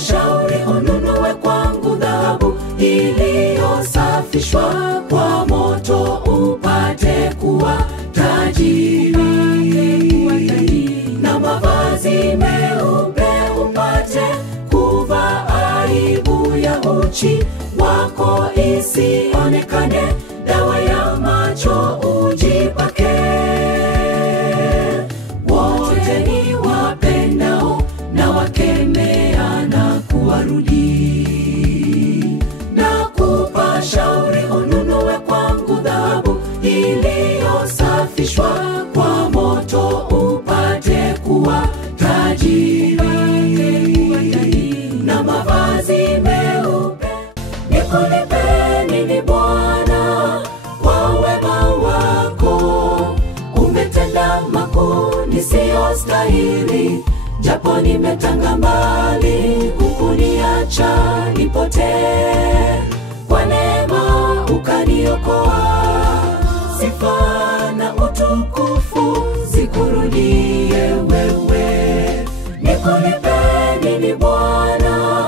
shauri ununue kwangu dhahabu iliyosafishwa kwa moto, upate kuwa tajiri, na mavazi meupe upate kuvaa, aibu ya uchi wako isionekane, dawa ya macho ujipake. Wote ni wapendao na wakemea na kuwarudi, na kupa shauri ununue kwangu dhahabu iliyosafishwa kwa moto, upate kuwa tajiri, na mavazi meupe. Nikulipe nini Bwana kwa wema wako? Umetenda makuu nisiyostahili, japo nimetanga mbali, hukuniacha nipotee. Kwa neema ukaniokoa, sifa na utukufu zikurudie wewe. Nikulipe nini Bwana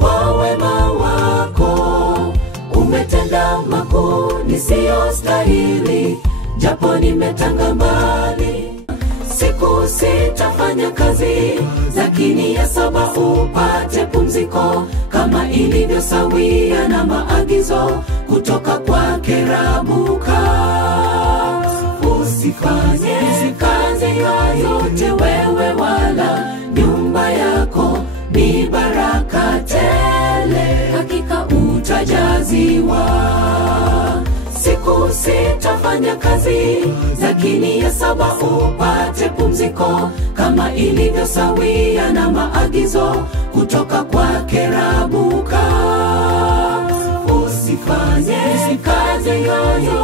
kwa wema wako? Umetenda makuu nisiyostahili, japo nimetanga mbali. Siku sitafanya kazi, lakini ya saba upate pumziko, kama ilivyo sawia na maagizo kutoka kwake Rabuka. Usifanye kazi yoyote wewe, wala nyumba yako ni baraka tele, hakika utajaziwa. Siku sitafanya kazi, lakini ya saba upate pumziko, kama ilivyo sawia na maagizo kutoka kwake Rabuka. Usifanye kazi yoyote